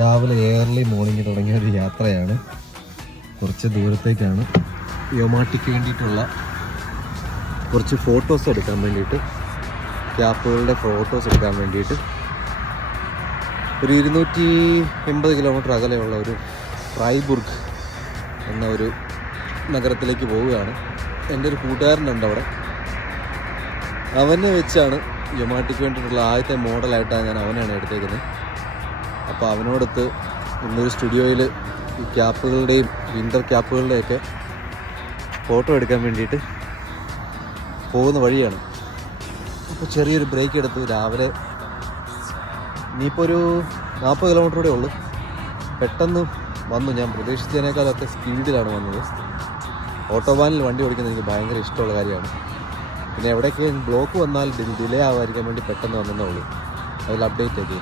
രാവിലെ early morning തുടങ്ങിയ ഒരു യാത്രയാണ്. കുറച്ച് ദൂരത്തേക്കാണ്. യോമാട്ടിക്ക് വേണ്ടിയിട്ടുള്ള കുറച്ച് ഫോട്ടോസ് എടുക്കാൻ വേണ്ടിയിട്ട്, ക്യാപ്പുകളുടെ ഫോട്ടോസ് എടുക്കാൻ വേണ്ടിയിട്ട് ഒരു 280 കിലോമീറ്റർ അകലെയുള്ള ഒരു ഫ്രൈബുർഗ് എന്ന ഒരു നഗരത്തിലേക്ക് പോവുകയാണ്. എൻ്റെ ഒരു കൂട്ടുകാരനുണ്ട് അവിടെ. അവനെ വെച്ചാണ് യോമാട്ടിക്ക് വേണ്ടിയിട്ടുള്ള ആദ്യത്തെ മോഡലായിട്ടാണ് ഞാൻ അവനാണ് എടുത്തേക്കുന്നത്. അപ്പോൾ അവനോടൊത്ത് ഇന്നൊരു സ്റ്റുഡിയോയിൽ ഈ ക്യാപ്പുകളുടെയും വിൻ്റർ ക്യാപ്പുകളുടെയൊക്കെ ഫോട്ടോ എടുക്കാൻ വേണ്ടിയിട്ട് പോകുന്ന വഴിയാണ്. അപ്പോൾ ചെറിയൊരു ബ്രേക്ക് എടുത്തു. രാവിലെ ഇനിയിപ്പോൾ ഒരു 40 കിലോമീറ്റർ കൂടെ ഉള്ളൂ. പെട്ടെന്ന് വന്നു. ഞാൻ പ്രതീക്ഷിച്ചതിനേക്കാളൊക്കെ സ്പീഡിലാണ് വന്നത്. ഓട്ടോബാനിൽ വണ്ടി ഓടിക്കുന്നത് എനിക്ക് ഭയങ്കര ഇഷ്ടമുള്ള കാര്യമാണ്. പിന്നെ എവിടെയൊക്കെ ബ്ലോക്ക് വന്നാൽ ഡിലേ ആവാതിരിക്കാൻ വേണ്ടി പെട്ടെന്ന് വന്നതേ ഉള്ളൂ. അതിൽ അപ്ഡേറ്റ് ആക്കി.